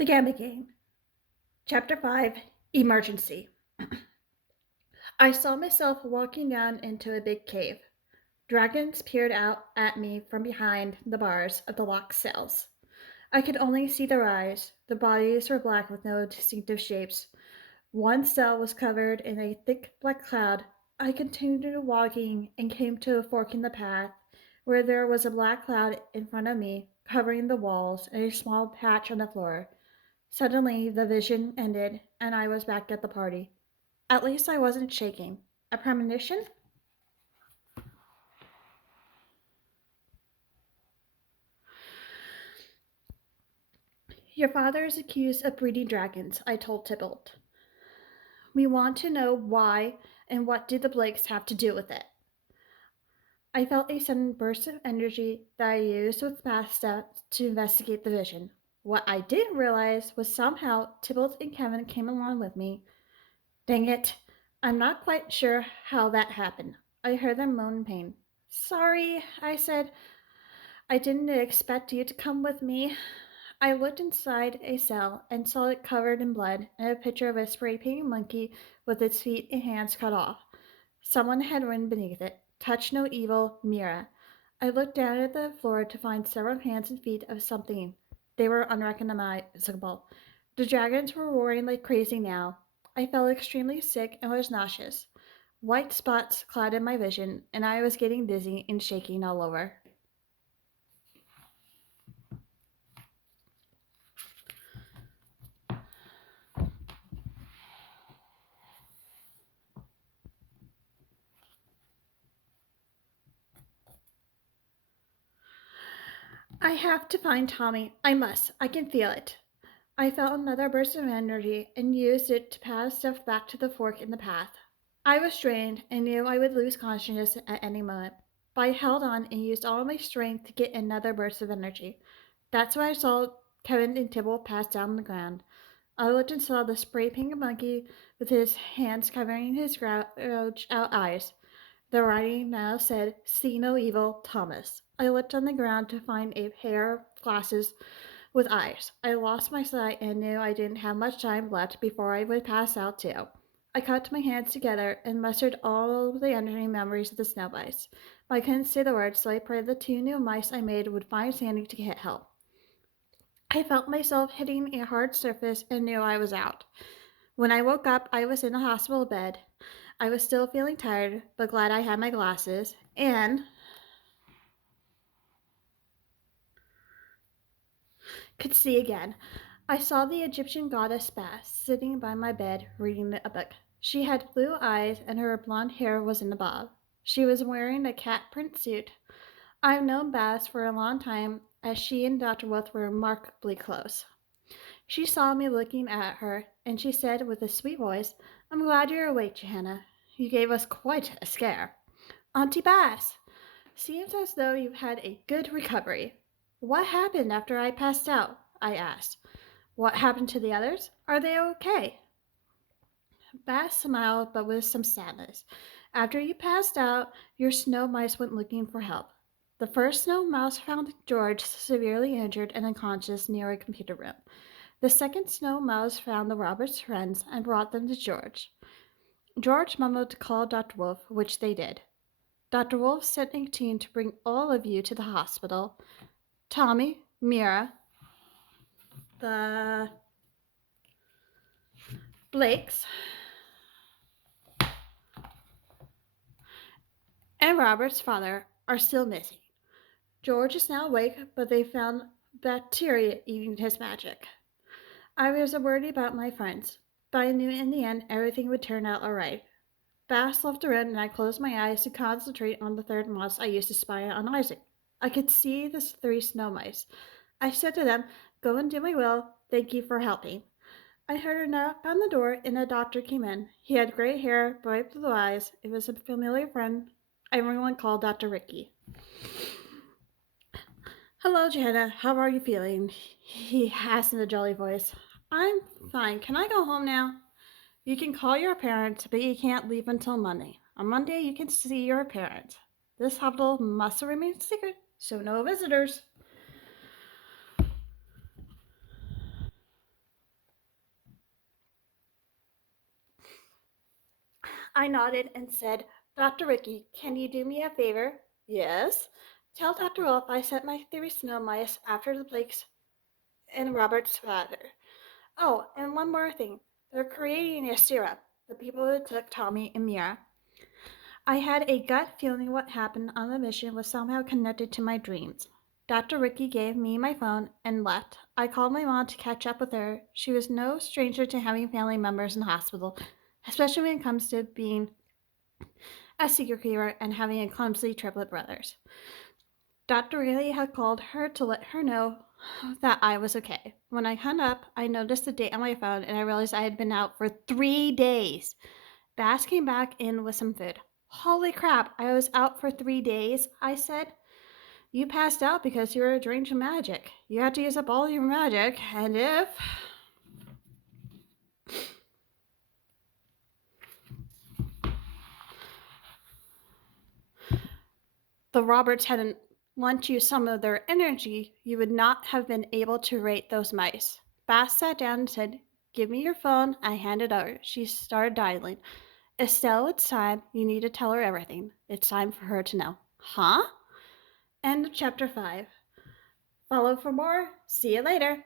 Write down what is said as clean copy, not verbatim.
The Gambit Game, Chapter 5, Emergency. I saw myself walking down into a big cave. Dragons peered out at me from behind the bars of the locked cells. I could only see their eyes. Their bodies were black with no distinctive shapes. One cell was covered in a thick black cloud. I continued walking and came to a fork in the path where there was a black cloud in front of me, covering the walls and a small patch on the floor. Suddenly, the vision ended, and I was back at the party. At least I wasn't shaking. A premonition? Your father is accused of breeding dragons, I told Tybalt. We want to know why and what do the Blakes have to do with it. I felt a sudden burst of energy that I used with Basta to investigate the vision. What I didn't realize was somehow Tybalt and Kevin came along with me. Dang it. I'm not quite sure how that happened. I heard them moan in pain. Sorry, I said. I didn't expect you to come with me. I looked inside a cell and saw it covered in blood and a picture of a spray painted monkey with its feet and hands cut off. Someone had written beneath it, Touch no evil, Mira. I looked down at the floor to find several hands and feet of something. They were unrecognizable. The dragons were roaring like crazy now. I felt extremely sick and was nauseous. White spots clouded my vision, and I was getting dizzy and shaking all over. I have to find Tommy. I must. I can feel it. I felt another burst of energy and used it to pass stuff back to the fork in the path. I was strained and knew I would lose consciousness at any moment, but I held on and used all my strength to get another burst of energy. That's when I saw Kevin and Tibble pass down on the ground. I looked and saw the spray painted monkey with his hands covering his gouge out eyes. The writing now said, See no evil, Thomas. I looked on the ground to find a pair of glasses with eyes. I lost my sight and knew I didn't have much time left before I would pass out too. I cupped my hands together and mustered all of the energy memories of the snow mice. But I couldn't say the words, so I prayed the two new mice I made would find Sandy to get help. I felt myself hitting a hard surface and knew I was out. When I woke up, I was in a hospital bed. I was still feeling tired, but glad I had my glasses and could see again. I saw the Egyptian goddess Bast sitting by my bed reading a book. She had blue eyes and her blonde hair was in a bob. She was wearing a cat print suit. I've known Bast for a long time, as she and Dr. Wolf were remarkably close. She saw me looking at her, and she said with a sweet voice, I'm glad you're awake, Johanna. You gave us quite a scare. Auntie Bass, seems as though you've had a good recovery. What happened after I passed out? I asked. What happened to the others? Are they okay? Bass smiled, but with some sadness. After you passed out, your snow mice went looking for help. The first snow mouse found George severely injured and unconscious near a computer room. The second snow mouse found the Roberts friends and brought them to George. George mumbled to call Dr. Wolf, which they did. Dr. Wolf sent a team to bring all of you to the hospital. Tommy, Mira, the Blakes, and Robert's father are still missing. George is now awake, but they found bacteria eating his magic. I was worried about my friends, but I knew in the end everything would turn out all right. Bass left the room and I closed my eyes to concentrate on the third mouse I used to spy on Isaac. I could see the three snow mice. I said to them, Go and do my will. Thank you for helping. I heard a knock on the door and a doctor came in. He had gray hair, bright blue eyes. It was a familiar friend. Everyone called Dr. Ricky. Hello, Johanna. How are you feeling? He asked in a jolly voice. I'm fine. Can I go home now? You can call your parents, but you can't leave until Monday. On Monday, you can see your parents. This hospital must remain secret, so no visitors. I nodded and said, Dr. Ricky, can you do me a favor? Yes. Tell Dr. Wolf I sent my 3 snow mice after the Blakes and Robert's father. Oh, and one more thing. They're creating a syrup, the people who took Tommy and Mira. I had a gut feeling what happened on the mission was somehow connected to my dreams. Dr. Ricky gave me my phone and left. I called my mom to catch up with her. She was no stranger to having family members in the hospital, especially when it comes to being a secret keeper and having a clumsy triplet brothers. Dr. Riley had called her to let her know that I was okay. When I hung up, I noticed the date on my phone and I realized I had been out for 3 days. Bass came back in with some food. Holy crap, I was out for 3 days, I said. You passed out because you were drained to magic. You had to use up all your magic, and if the Roberts hadn't lent you some of their energy, you would not have been able to rate those mice. Bass sat down and said, Give me your phone. I handed over. She started dialing. Estelle, it's time. You need to tell her everything. It's time for her to know. Huh? End of chapter 5. Follow for more. See you later.